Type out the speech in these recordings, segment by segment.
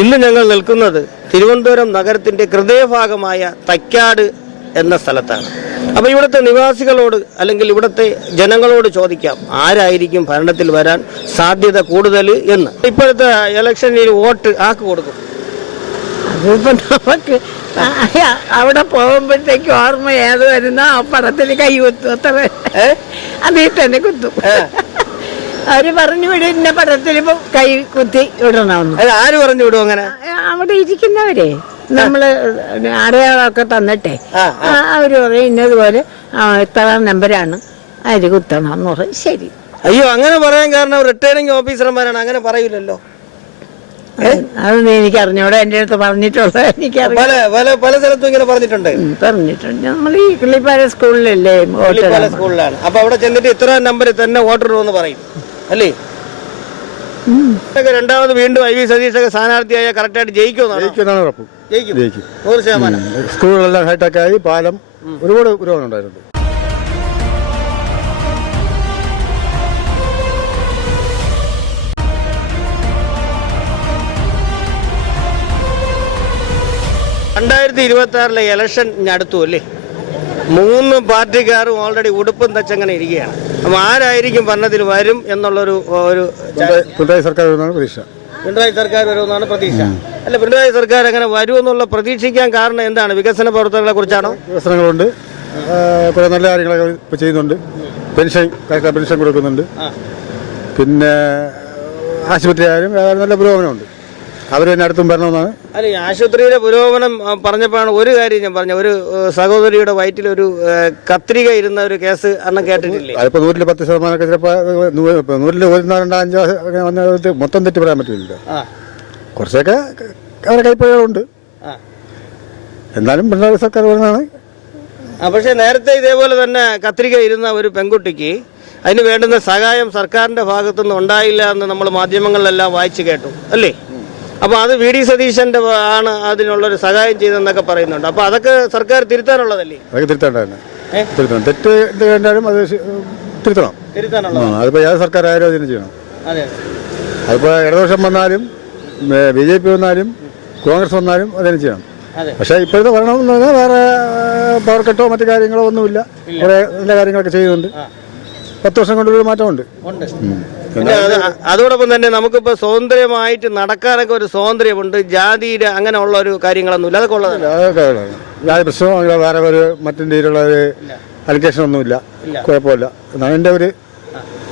ഇന്ന് ഞങ്ങൾ നിൽക്കുന്നത് തിരുവനന്തപുരം നഗരത്തിന്റെ ഹൃദയഭാഗമായ തൈക്കാട് എന്ന സ്ഥലത്താണ്. അപ്പോൾ ഇവിടുത്തെ നിവാസികളോട് അല്ലെങ്കിൽ ഇവിടുത്തെ ജനങ്ങളോട് ചോദിക്കാം ആരായിരിക്കും ഭരണത്തിൽ വരാൻ സാധ്യത കൂടുതൽ എന്ന്. ഇപ്പോഴത്തെ ഇലക്ഷനിൽ വോട്ട് ആർക്ക് കൊടുക്കും? അതിപ്പോ നമുക്ക് അവിടെ പോകുമ്പോഴത്തേക്ക് ഓർമ്മ ഏത് വരുന്നോ ആ പടത്തിൽ കൈ കുത്തും. അത്ര അതിൽ തന്നെ കുത്തും. അവര് പറഞ്ഞു വിടും ഇന്ന പടത്തിൽ ഇപ്പൊ കൈ കുത്തി വിടണമെന്ന്. ആര് പറഞ്ഞു വിടും? അങ്ങനെ അവിടെ ഇരിക്കുന്നവരെ നമ്മള് അടയാളമൊക്കെ തന്നിട്ടേ അവര് പറയും ഇന്നതുപോലെ ഇത്ര നമ്പരാണ് അതിൽ കുത്തണം എന്ന് പറയും. ശരി. അയ്യോ, അങ്ങനെ പറയാൻ കാരണം റിട്ടേണിംഗ് ഓഫീസർമാരാണ്. അങ്ങനെ പറയൂലല്ലോ. അതൊന്നും എനിക്ക് അറിഞ്ഞൂടെ. എന്റെ അടുത്ത് പറഞ്ഞിട്ടുള്ളത് എനിക്കറിയാം. പല സ്ഥലത്തും ഇങ്ങനെ പറഞ്ഞിട്ടുണ്ട്. നമ്മൾ ഈ കിള്ളിപ്പാല സ്കൂളിലല്ലേ സ്കൂളിലാണ്. അപ്പൊ അവിടെ ചെന്നിട്ട് ഇത്ര നമ്പറിൽ തന്നെ വോട്ടർ എന്ന് പറയും അല്ലേ? രണ്ടാമത് വീണ്ടും ഐ വി സതീശൊക്കെ സ്ഥാനാർത്ഥിയായ കറക്റ്റായിട്ട് ജയിക്കുമെന്നാണ് ഉറപ്പ്. ജയിക്കും 100%. സ്കൂളെല്ലാം ഹൈടെക് ആയി, പാലം ഒരുപാട് പുരോഗമനം ഉണ്ടായിട്ടുണ്ട്. (2026) ഇലക്ഷൻ അടുത്തു അല്ലേ? 3 പാർട്ടിക്കാരും ഓൾറെഡി ഉടുപ്പും തച്ചങ്ങനെ ഇരിക്കുകയാണ്. അപ്പൊ ആരായിരിക്കും ഭരണത്തിൽ വരും എന്നുള്ളൊരു പിണറായി സർക്കാർ വരുമെന്നാണ് പ്രതീക്ഷ. പിണറായി സർക്കാർ വരുമെന്നാണ് പ്രതീക്ഷ. അല്ല, പിണറായി സർക്കാർ അങ്ങനെ വരുമെന്നുള്ള പ്രതീക്ഷിക്കാൻ കാരണം എന്താണ്? വികസന പ്രവർത്തനങ്ങളെ കുറിച്ചാണോ? വികസനങ്ങളുണ്ട്, കുറെ നല്ല കാര്യങ്ങളൊക്കെ ഇപ്പോൾ ചെയ്യുന്നുണ്ട്. പെൻഷൻ കൊടുക്കുന്നുണ്ട്. പിന്നെ ആശുപത്രി ആയാലും നല്ല പുരോഗമനമുണ്ട്. അവർ തന്നെ അടുത്തും വരണമെന്നാണ്. അല്ല, ഈ ആശുപത്രിയിലെ പുരോഗമനം പറഞ്ഞപ്പോഴാണ് ഒരു കാര്യം ഞാൻ പറഞ്ഞ. ഒരു സഹോദരിയുടെ വയറ്റിൽ ഒരു കത്രിക ഇരുന്ന ഒരു കേസ് അന്ന് കേട്ടിട്ടില്ലേ? അതിപ്പോ 110% ചിലപ്പോൾ 100 1 മൊത്തം തെറ്റ് പറയാൻ പറ്റില്ല. കുറച്ചൊക്കെ അവരുടെ കൈപ്പിഴകളുണ്ട്. എന്നാലും പിണറായി സർക്കാർ വരുന്നതാണ്. പക്ഷെ നേരത്തെ ഇതേപോലെ തന്നെ കത്രിക ഇരുന്ന ഒരു പെൺകുട്ടിക്ക് അതിന് വേണ്ടുന്ന സഹായം സർക്കാരിന്റെ ഭാഗത്തുനിന്ന് ഉണ്ടായില്ല എന്ന് നമ്മൾ മാധ്യമങ്ങളിലെല്ലാം വായിച്ചു കേട്ടു അല്ലേ? അപ്പോൾ അത് വി ഡി സതീശന്റെ ആണ് അതിനുള്ളൊരു സഹായം ചെയ്തെന്നൊക്കെ പറയുന്നുണ്ട്. അപ്പോൾ അതൊക്കെ സർക്കാർ തിരുത്താനുള്ളതല്ലേ? അതൊക്കെ തിരുത്തണം. തെറ്റ് എന്ത് കണ്ടാലും അത് തിരുത്തണം. അതിപ്പോ ഏത് സർക്കാർ ആയാലും അതിന് ചെയ്യണം. അതിപ്പോ ഇടതുപക്ഷം വന്നാലും BJP വന്നാലും കോൺഗ്രസ് വന്നാലും അതിന് ചെയ്യണം. പക്ഷെ ഇപ്പോഴത്തെ ഭരണം എന്ന് പറഞ്ഞാൽ വേറെ പവർ കട്ടോ മറ്റു കാര്യങ്ങളോ ഒന്നുമില്ല. കുറെ നല്ല കാര്യങ്ങളൊക്കെ ചെയ്യുന്നുണ്ട്. 10 വർഷം കൊണ്ടൊരു മാറ്റമുണ്ട്. അതോടൊപ്പം തന്നെ നമുക്കിപ്പോ സ്വാതന്ത്ര്യമായിട്ട് നടക്കാനൊക്കെ ഒരു സ്വാതന്ത്ര്യമുണ്ട്. ജാതിയുടെ അങ്ങനെയുള്ള ഒരു കാര്യങ്ങളൊന്നുമില്ല. അതൊക്കെ ഉള്ളതല്ല. ജാതി പ്രശ്നമോ വേറെ ഒരു മറ്റു രീതിയിലുള്ള ഒരു അലിഗേഷൻ ഒന്നുമില്ല. കുഴപ്പമില്ല എന്നാണ് എൻ്റെ ഒരു.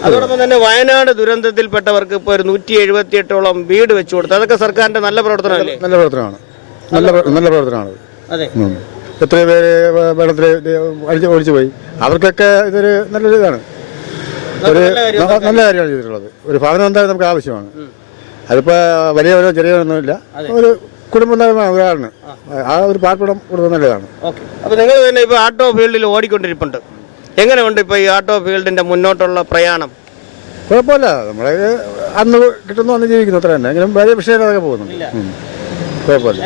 അതോടൊപ്പം തന്നെ വയനാട് ദുരന്തത്തിൽപ്പെട്ടവർക്ക് ഇപ്പോൾ ഒരു 178ഓളം വീട് വെച്ചു കൊടുത്തു. അതൊക്കെ സർക്കാരിന്റെ നല്ല പ്രവർത്തനമല്ലേ? നല്ല പ്രവർത്തനമാണ്. നല്ല പ്രവർത്തനമാണ്. എത്രയോ പേര് വെള്ളത്തിൽ ഒഴിച്ചു പോയി. അവർക്കൊക്കെ ഇതൊരു നല്ലൊരു ഇതാണ്. ഒരു നല്ല കാര്യമാണ് ചെയ്തിട്ടുള്ളത്. ഒരു ഭവനം എന്തായാലും നമുക്ക് ആവശ്യമാണ്. അതിപ്പോ വലിയവരോ ചെറിയവരൊന്നുമില്ല. ഒരു കുടുംബം ഒരാളിന് ആ ഒരു പാർപ്പിടം കൊടുക്കുന്നത് നല്ലതാണ്. അപ്പൊ നിങ്ങൾ തന്നെ ഇപ്പൊ ആട്ടോ ഫീൽഡിൽ ഓടിക്കൊണ്ടിരിപ്പുണ്ട്. എങ്ങനെയുണ്ട് ഇപ്പൊ ഈ ആട്ടോ ഫീൽഡിന്റെ മുന്നോട്ടുള്ള പ്രയാണം? കുഴപ്പമില്ല. നമ്മളെ അന്ന് കിട്ടുന്നു അന്ന് ജീവിക്കുന്നു അത്ര തന്നെ. എങ്കിലും വലിയ വിഷയങ്ങളൊക്കെ പോകുന്നുണ്ട്. കുഴപ്പമില്ല.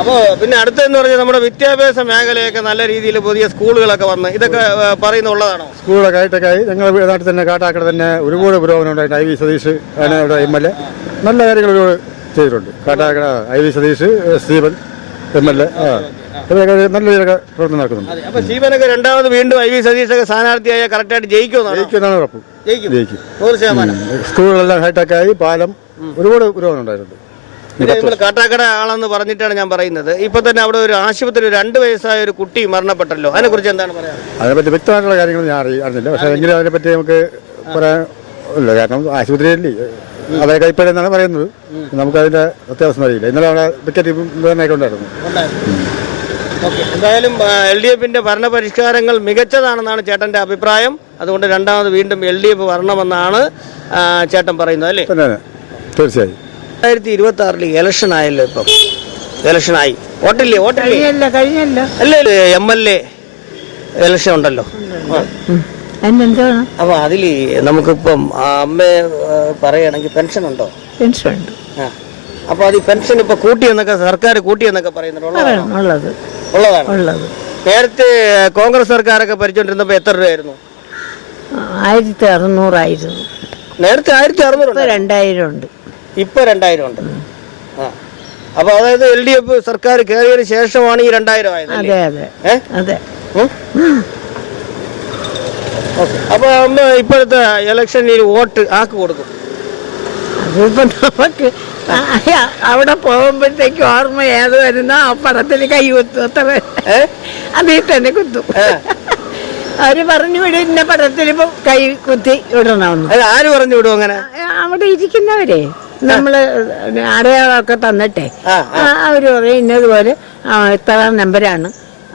അപ്പോ പിന്നെ അടുത്തെന്ന് പറഞ്ഞാൽ നമ്മുടെ വിദ്യാഭ്യാസ മേഖലയൊക്കെ നല്ല രീതിയിൽ പുതിയ സ്കൂളുകളൊക്കെ വന്ന് ഇതൊക്കെ പറയുന്നുള്ളതാണോ? സ്കൂളൊക്കെ ആയിട്ടൊക്കെയായി. ഞങ്ങളുടെ നാട്ടിൽ തന്നെ കാട്ടാക്കട തന്നെ ഒരുപാട് പുരോഗമനം ഉണ്ടായിട്ട്. ഐ വി സതീഷ് ഇവിടെ MLA നല്ല കാര്യങ്ങൾ ഒരുപാട് ചെയ്തിട്ടുണ്ട്. Kattakkada I V Satheesh, Steven MLA ഇവരൊക്കെ നല്ല രീതിയിലൊക്കെ പ്രവർത്തനം നടക്കുന്നുണ്ട്. അപ്പൊ സ്റ്റീവനൊക്കെ രണ്ടാമത് വീണ്ടും ഐ വി സതീഷൊക്കെ സ്ഥാനാർത്ഥിയായ കറക്റ്റായിട്ട് ജയിക്കുമെന്നാണ് ഉറപ്പ്. ജയിക്കും 100%. സ്കൂളുകളെല്ലാം ഹൈടെക് ആയി, പാലം ഒരുപാട് പുരോഗമനം ഉണ്ടായിട്ടുണ്ട്. കാട്ടാക്കട ആളെന്ന് പറഞ്ഞിട്ടാണ് ഞാൻ പറയുന്നത്. ഇപ്പൊ തന്നെ അവിടെ ഒരു ആശുപത്രി 2 വയസ്സായ ഒരു കുട്ടി മരണപ്പെട്ടല്ലോ. അതിനെ കുറിച്ച് എന്താണ് പറയാ? അതിനെപ്പറ്റി വ്യക്തമായിട്ടുള്ള കാര്യങ്ങൾ ഞാൻ അറിഞ്ഞില്ല. പക്ഷെ എങ്കിലും അതിനെപ്പറ്റി നമുക്ക് പറയാനില്ല. കാരണം ആശുപത്രിയല്ലേ അവരെ കൈപ്പഴെന്നാണ് പറയുന്നത്. നമുക്കതിന്റെ അത്യാവശ്യം അറിയില്ല. ഇന്നലെ അവിടെ വിക്കറ്റ് ഉണ്ടായിരുന്നു. എന്തായാലും LDFന്റെ ഭരണപരിഷ്കാരങ്ങൾ മികച്ചതാണെന്നാണ് ചേട്ടന്റെ അഭിപ്രായം. അതുകൊണ്ട് രണ്ടാമത് വീണ്ടും LDF വരണമെന്നാണ് ചേട്ടൻ പറയുന്നത് അല്ലേ? തീർച്ചയായും. 2026 ഇലക്ഷൻ ആയല്ലോ. ഇപ്പം ഇലക്ഷനായി. വോട്ടില്ലേ? അല്ലേ MLA ഇലക്ഷൻ ഉണ്ടല്ലോ. അപ്പൊ അതിൽ നമുക്കിപ്പം അമ്മയെ പറയുകയാണെങ്കിൽ പെൻഷൻ ഉണ്ടോ? പെൻഷൻ ഉണ്ട്. അപ്പൊ അത് പെൻഷൻ ഇപ്പൊ കൂട്ടിയെന്നൊക്കെ സർക്കാർ കൂട്ടിയെന്നൊക്കെ പറയുന്നുണ്ട്. ഉള്ളതാണ്. നേരത്തെ കോൺഗ്രസ് സർക്കാരൊക്കെ ഭരിച്ചോണ്ടിരുന്നപ്പോ എത്ര രൂപയായിരുന്നു? 1600 ആയിരുന്നു. നേരത്തെ 1600. 2000 ഉണ്ട്. ഇപ്പൊ 2000 ഉണ്ട്. ആ അപ്പൊ അതായത് LDF സർക്കാർ കയറിയതിന് ശേഷമാണ് ഈ 2000 ആയത്. അതെ അതെ അതെ. അപ്പൊ അമ്മ ഇപ്പോഴത്തെ ഇലക്ഷനിൽ വോട്ട് ആക്ക് കൊടുക്കും? അതിപ്പോ നമുക്ക് അവിടെ പോകുമ്പോഴത്തേക്ക് ഓർമ്മ ഏത് വരുന്നോ ആ പടത്തിൽ കൈ കുത്തും, അത്ര. അതിൽ തന്നെ കുത്തും. അവര് പറഞ്ഞു വിടും ഇന്ന പടത്തിൽ ഇപ്പൊ കൈ കുത്തി വിടണമെന്ന്. ആര് പറഞ്ഞു വിടും അങ്ങനെ? അവിടെ ഇരിക്കുന്നവരെ നമ്മള് അടയാളമൊക്കെ തന്നിട്ടേ അവര് പറയും ഇന്നതുപോലെ ഇത്ര നമ്പരാണ്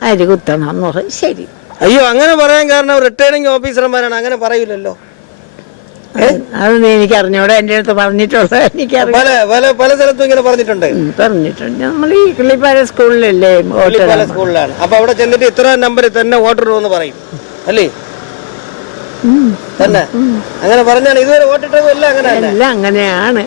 അതിൽ കുത്തണം എന്ന് പറയും. ശരി. അയ്യോ, അങ്ങനെ പറയാൻ കാരണം റിട്ടേണിംഗ് ഓഫീസർമാരാണ്, അങ്ങനെ പറയൂലല്ലോ. അതൊന്നും എനിക്ക് അറിഞ്ഞൂടെ, എന്റെ അടുത്ത് പറഞ്ഞിട്ടുള്ളത് എനിക്കറിയാം. പല സ്ഥലത്തും ഇങ്ങനെ പറഞ്ഞിട്ടുണ്ട്. നമ്മൾ ഈ കിള്ളിപ്പാല സ്കൂളിലല്ലേ സ്കൂളിലാണ്. അപ്പൊ അവിടെ ചെന്നിട്ട് ഇത്ര നമ്പർ തന്നെ വോട്ട് ഇടുമെന്ന് പറയും അല്ലേ? തന്നെ അങ്ങനെ പറഞ്ഞാണ് ഇതുവരെ വോട്ടിട്ടതും എല്ലാം അങ്ങനെയാണ്.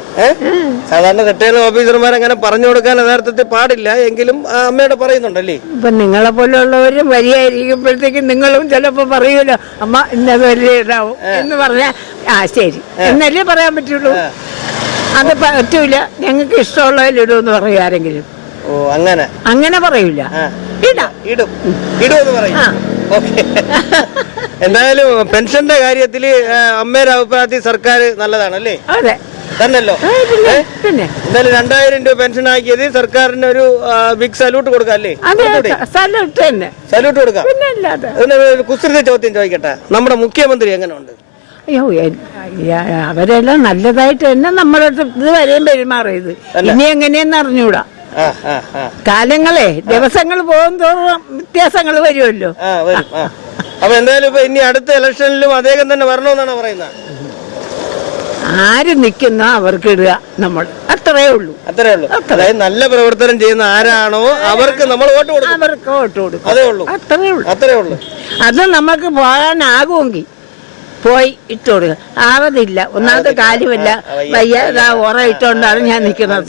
സാധാരണ റിട്ടേണിംഗ് ഓഫീസർമാർ അങ്ങനെ പറഞ്ഞു കൊടുക്കാൻ യഥാർത്ഥത്തിൽ പാടില്ല, എങ്കിലും അമ്മയോട് പറയുന്നുണ്ടല്ലേ. ഇപ്പൊ നിങ്ങളെ പോലെയുള്ളവരും വരിയായിരിക്കുമ്പോഴത്തേക്കും നിങ്ങളും ചിലപ്പോ പറയൂലോ അമ്മ ഇന്നത് വലിയ ഇതാവും എന്ന് പറഞ്ഞാ ശരി എന്നല്ലേ പറയാൻ പറ്റുള്ളൂ. അത് പറ്റൂല, ഞങ്ങൾക്ക് ഇഷ്ടമുള്ളതിലിടുമെന്ന് പറയും ആരെങ്കിലും. ഓ അങ്ങനെ അങ്ങനെ പറയൂല, ഇടുമെന്ന് പറയും. എന്തായാലും പെൻഷന്റെ കാര്യത്തില് അമ്മയുടെ അഭിപ്രായത്തിൽ സർക്കാർ നല്ലതാണല്ലേ? അതെ തന്നെയല്ലോ. പിന്നെ എന്തായാലും 2000 രൂപ പെൻഷൻ ആക്കിയത് സർക്കാരിന് ഒരു ബിഗ് സല്യൂട്ട് കൊടുക്കാം അല്ലേ? സല്യൂട്ട് കൊടുക്കാം. കുസൃതി ചോദ്യം ചോദിക്കട്ടെ, നമ്മുടെ മുഖ്യമന്ത്രി എങ്ങനെയുണ്ട്? അയ്യോ, അവരെല്ലാം നല്ലതായിട്ട് തന്നെ നമ്മളടുത്ത് ഇതുവരെയും പെരുമാറിയത്. ഇനി എങ്ങനെയെന്ന് അറിഞ്ഞൂടാ. കാലങ്ങളെ ദിവസങ്ങൾ പോകുന്തോറും വ്യത്യാസങ്ങൾ വരുമല്ലോ. അപ്പൊ എന്തായാലും ഇപ്പൊ ഇനി അടുത്ത ഇലക്ഷനിലും അദ്ദേഹം തന്നെ വരണമെന്നാണ് പറയുന്നത്. ആര് നിൽക്കുന്നോ അവർക്ക് ഇടുക നമ്മൾ, അത്രേ ഉള്ളൂ. അതായത് നല്ല പ്രവർത്തനം ചെയ്യുന്ന ആരാണോ അവർക്ക് നമ്മൾ വോട്ട് കൊടുക്കും. അവർക്ക് വോട്ട് കൊടുക്കും, അത്രേ ഉള്ളൂ. അത് നമുക്ക് പോകാനാകുമെങ്കിൽ പോയി ഇട്ട് കൊടുക്കുക. ആവതില്ല, ഒന്നാമത്തെ കാര്യമല്ല, വയ്യ ഉറ ഇട്ടോണ്ടാണ് ഞാൻ നിൽക്കുന്നത്.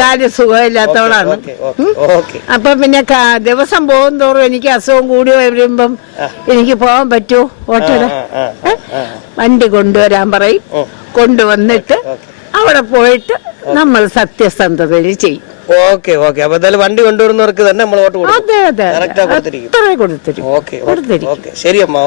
കാര്യം സുഖമില്ലാത്തവളാണ്. അപ്പൊ പിന്നെ ദിവസം പോകും തോറും എനിക്ക് അസുഖം കൂടി വരുമ്പം എനിക്ക് പോകാൻ പറ്റുമോ വോട്ടിടാൻ? വണ്ടി കൊണ്ടുവരാൻ പറയും, കൊണ്ടുവന്നിട്ട് അവിടെ പോയിട്ട് നമ്മൾ സത്യസന്ധതയിൽ ചെയ്യും. ഓക്കെ. അപ്പൊ എന്തായാലും വണ്ടി കൊണ്ടുവരുന്നവർക്ക് തന്നെ നമ്മൾ വോട്ട് കൊടുക്കും. അതെ അതെ, അത്രേ കൊടുത്തിരിക്കും. ശരി അമ്മ.